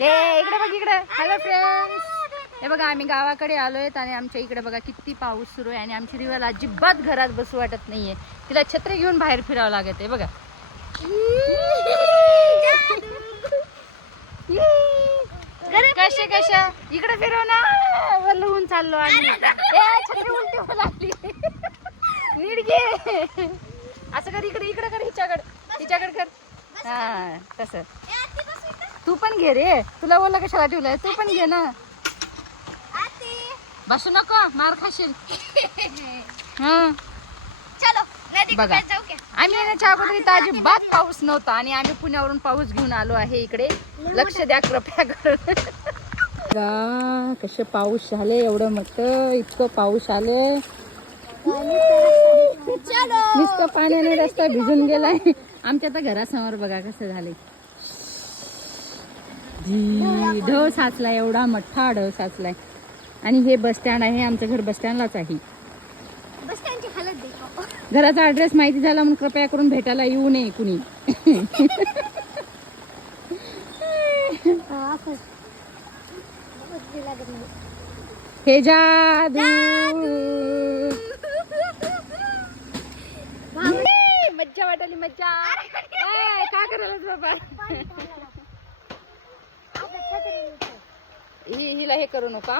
इकडे बघ इकडे. हॅलो फ्रेंड्स, हे बघा आम्ही गावाकडे आलोय आणि आमच्या इकडे बघा किती पाऊस सुरू आहे आणि आमची रिवाला अजिबात घरात बसू वाटत नाहीये. तिला छत्री घेऊन बाहेर फिरावं लागत आहे बघा. कशा इकडे फिरव ना, वरलून चाललो आम्ही. छत्री उलटी होऊ लागली. नीट घे. असं कर, इकडे इकडे कर, हिच्याकडे कर. हा तसं. तू पण घे रे, तुला बोलला कशाला ठेवलाय, तू पण घे ना. बसू नको, मार खाशील. हा बघा आम्ही येण्याच्या अगोदर इथं अजिबात पाऊस नव्हता आणि आम्ही पुण्यावरून पाऊस घेऊन आलो आहे इकडे. लक्ष द्या कृपया करून. कसे पाऊस झाले, एवढं मोठं इतकं पाऊस आले. नुसतं पाण्याने रस्ता भिजून गेलाय. आमच्या तर घरासमोर बघा कसं झाले. ढग साचलाय, एवढा मोठा ढग साचलाय. आणि हे बस स्टँड आहे, आमचं घर बस स्टँडलाच आहे. घराचा ऍड्रेस माहिती झाला म्हणून कृपया करून भेटायला येऊ नये कुणी. हे जादू मज्जा वाटली, मज्जा. काय करायला बाबा, हिला हे करू नका.